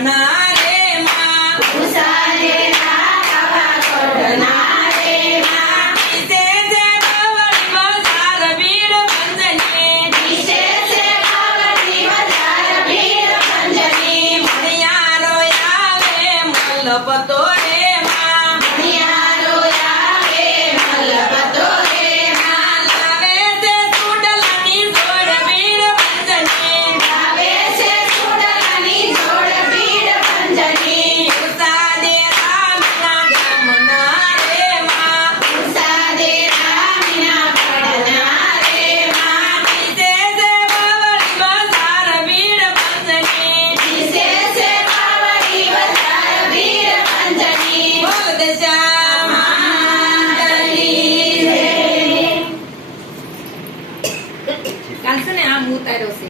કઢના રે માં ઉષાને રાવા કઢના રે માં દિશે છે બાવળી બજાર ભીડ ભંજની દિશે છે બાવળી બજાર ભીડ ભંજની મણિયારો આવે મલ્લપતો રે માં મણિયારો આવે મલ્લપતો રે માં લાવે છે સુડલાની જોડ ભીડ ભંજની આવે છે સુડલાની જોડ ભીડ ભંજની ઉષાદે રામના ગામના રે માં ઉષાદે રામના કઢના રે માં દિશે છે બાવળી બજાર ભીડ ભંજની દિશે છે બાવળી બજાર ભીડ ભંજની બોલ દશા માંડલી રે કાલસે ને આમ ઉતાર્યો છે